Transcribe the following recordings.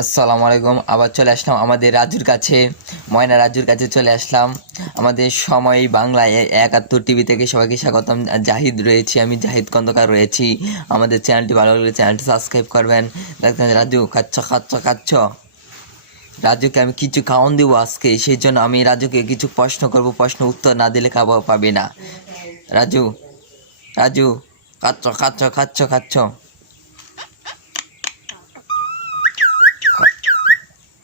আসসালামু আলাইকুম। আবার চলে আসলাম আমাদের রাজুর কাছে, ময়না রাজুর কাছে চলে আসলাম। আমাদের সময় বাংলায় একাত্তর টিভি থেকে সবাইকে স্বাগতম। জাহিদ রয়েছি, আমি জাহিদ খন্দকার রয়েছি। আমাদের চ্যানেলটি ভালো লাগলে চ্যানেলটি সাবস্ক্রাইব করবেন। দেখতেন রাজু, খাচ্ছ খাচ্ছ খাচ্ছ। রাজুকে আমি কিছু খাওয়ান দেবো আজকে, সেই জন্য আমি রাজুকে কিছু প্রশ্ন করব। প্রশ্ন উত্তর না দিলে খাবার পাবে না। রাজু রাজু, খাচ্ছ খাচ্ছ খাচ্ছ খাচ্ছ।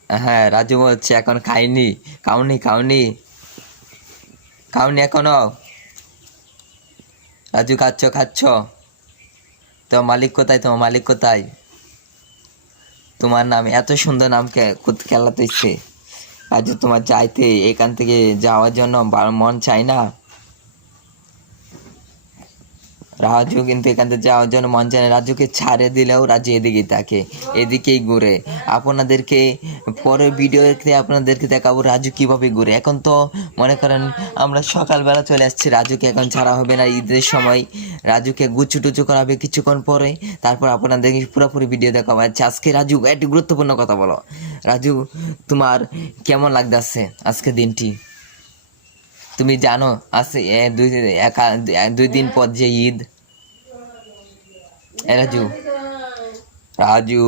হ্যাঁ রাজু বলছে, এখন খাইনি, খাওনি খাওনি খাওনি এখনও। রাজু, খাচ্ছ খাচ্ছ। তোমার মালিক কোথায়, তোমার মালিক কোথায়? তোমার নাম, এত সুন্দর নাম খেলাতে রাজু, তোমার যাইতে, এখান থেকে যাওয়ার জন্য মন চায় না। রাজু কিন্তু এখান থেকে যাওয়ার জন্য মন চায় না। রাজুকে ছাড়ে দিলেও রাজু এদিকেই থাকে, এদিকেই ঘুরে। আপনাদেরকে পরের ভিডিওতে আপনাদেরকে দেখাবো রাজু কীভাবে ঘুরে। এখন তো মনে করেন আমরা সকালবেলা চলে আসছি, রাজুকে এখন ছাড়া হবে না ঈদের সময়। রাজুকে গুচ্ছু টুচু করা হবে কিছুক্ষণ পরে, তারপর আপনাদেরকে পুরোপুরি ভিডিও দেখাবো। আচ্ছা আজকে রাজু একটি গুরুত্বপূর্ণ কথা বলো। রাজু, তোমার কেমন লাগতেছে আজকে দিনটি? তুমি জানো আছে দুই দুই দিন পর যে ঈদ। রাজু। রাজু।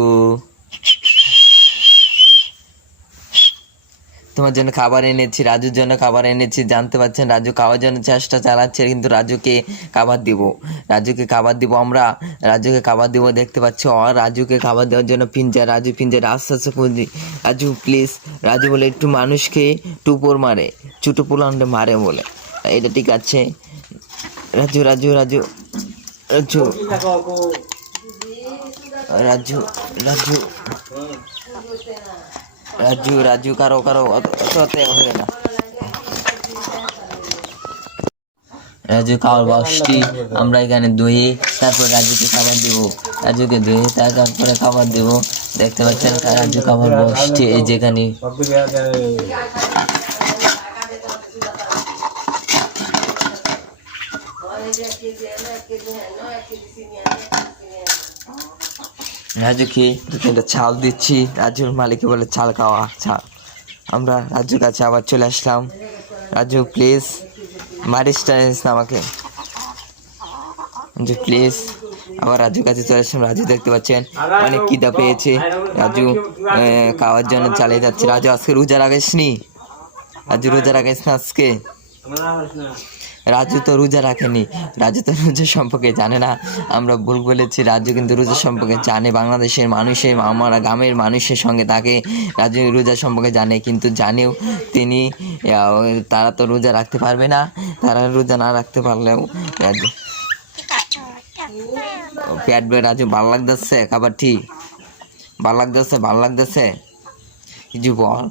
তোমার জন্য খাবার এনেছি, রাজুর জন্য খাবার এনেছি, জানতে পারছেন রাজু খাওয়ার জন্য চেষ্টা চালাচ্ছে, কিন্তু রাজুকে খাবার দিব। রাজুকে খাবার দিব আমরা, রাজুকে খাবার দিব দেখতে পাচ্ছ আর রাজুকে খাবার দেওয়ার জন্য পিঞ্জা রাজু পিঞ্জার আস্তে আস্তে খুঁজি রাজু প্লিজ রাজু বলে একটু মানুষকে টুপোর মারে, চুটো পুলান্ডে মারে বলে। এটা ঠিক আছে। রাজু রাজু রাজু রাজু। রাজু রাজু। রাজু রাজু কারও কারও অত- অত না। রাজু খাওয়ার বক্সটি আমরা এখানে ধুয়ে তারপর রাজুকে খাবার দেব। রাজুকে ধুয়ে তারপরে খাবার দেব। দেখতে পাচ্ছেন রাজু খাবার বক্সটি এই যেখানে। রাজুকে দু তিনটা চাল দিচ্ছি। রাজুর মালিককে বলে চাল খাওয়া চাল আমরা রাজুর কাছে আবার চলে আসলাম। রাজু প্লিজ মারিস টানিস না আমাকে। রাজু প্লিজ আবার রাজুর কাছে চলে আসলাম। রাজু দেখতে পাচ্ছেন, অনেক কিদা পেয়েছে। রাজু খাওয়ার জন্য চালিয়ে যাচ্ছে। রাজু, আজকে রোজা রাখিস নি রাজু, রোজা রাখিস না আজকে? রাজু তো রোজা রাখেনি। রাজু তো রোজা সম্পর্কে জানে না। আমরা ভুল বলেছি, রাজু কিন্তু রোজা সম্পর্কে জানে। বাংলাদেশের মানুষের, আমরা গ্রামের মানুষের সঙ্গে তাকে রাজু রোজা সম্পর্কে জানে, কিন্তু জানেও তিনি তারা তো রোজা রাখতে পারবে না। তারা রোজা না রাখতে পারলেও পেট বেয়ে রাজু, ভালো লাগতেছে? খাবার ঠিক? ভালো লাগতেছে? ভালো লাগতেছে? কিছু বল।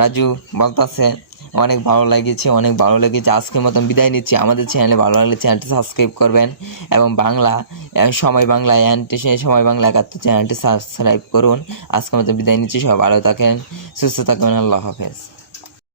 রাজু, বলতাছে। অনেক ভালো লেগেছে, অনেক ভালো লেগেছে। আজকের মতন বিদায় নিচ্ছি। আমাদের চ্যানেলে ভালো লাগলে চ্যানেলটি সাবস্ক্রাইব করবেন এবং বাংলা সময় বাংলা অ্যান্টেশনের সময় বাংলা একাত্তর চ্যানেলটি সাবস্ক্রাইব করুন। আজকের মতন বিদায় নিচ্ছি। সবাই ভালো থাকেন, সুস্থ থাকবেন। আল্লাহ হাফেজ।